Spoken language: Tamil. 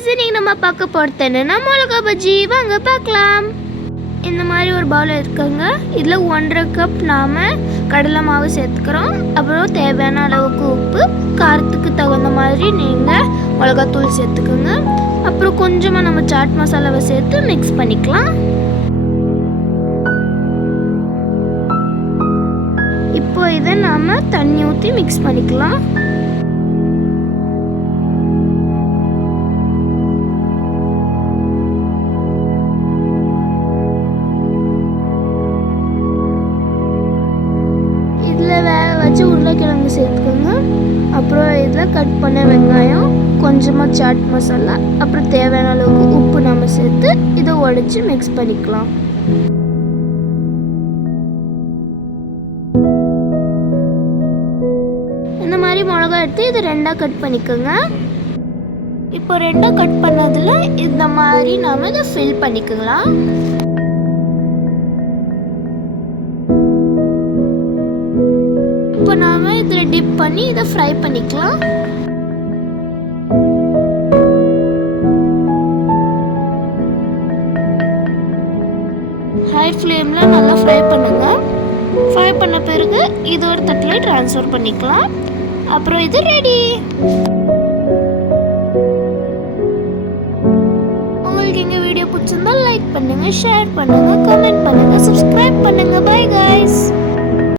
गाइस இன்னைக்கு நம்ம பார்க்க போறது என்னன்னா மிளகா பஜ்ஜி வாங்க பார்க்கலாம். இந்த மாதிரி ஒரு பவுல் எடுத்துக்கோங்க. இதுல 1.5 கப் நாம கடலை மாவு சேர்த்துக்கிறோம். அப்புறம் தேவையான அளவுக்கு உப்பு, காரத்துக்கு தகுந்த மாதிரி நீங்க மிளகாத்தூள் சேர்த்துக்கோங்க. அப்புறம் கொஞ்சமா நம்ம சாட் மசாலாவை சேர்த்து மிக்ஸ் பண்ணிக்கலாம். இப்போ இதை நாம தண்ணி ஊற்றி மிக்ஸ் பண்ணிக்கலாம். வேக வச்சு உருளைக்கிழங்கு சேர்த்துக்கோங்க. அப்புறம் இதில் கட் பண்ண வெங்காயம், கொஞ்சமாக சாட் மசாலா, அப்புறம் தேவையான அளவுக்கு உப்பு நம்ம சேர்த்து இதை உடைச்சி மிக்ஸ் பண்ணிக்கலாம். இந்த மாதிரி மிளகா எடுத்து இது 2ஆக கட் பண்ணிக்கோங்க. இப்போ 2ஆக கட் பண்ணதில் இந்த மாதிரி நாம் இதை ஃபில் பண்ணிக்கலாம். இப்போ நாம இதில் டிப் பண்ணி இதை ஃப்ரை பண்ணிக்கலாம். ஹை ஃப்ளேமில் நல்லா ஃப்ரை பண்ணுங்க. ஃப்ரை பண்ண பிறகு இது ஒரு தட்டில் ட்ரான்ஸ்ஃபர் பண்ணிக்கலாம். அப்புறம் இது ரெடி. உங்களுக்கு எங்கள் வீடியோ பிடிச்சிருந்தா லைக் பண்ணுங்க, ஷேர் பண்ணுங்க, கமெண்ட் பண்ணுங்க, சப்ஸ்கிரைப் பண்ணுங்க. Bye guys.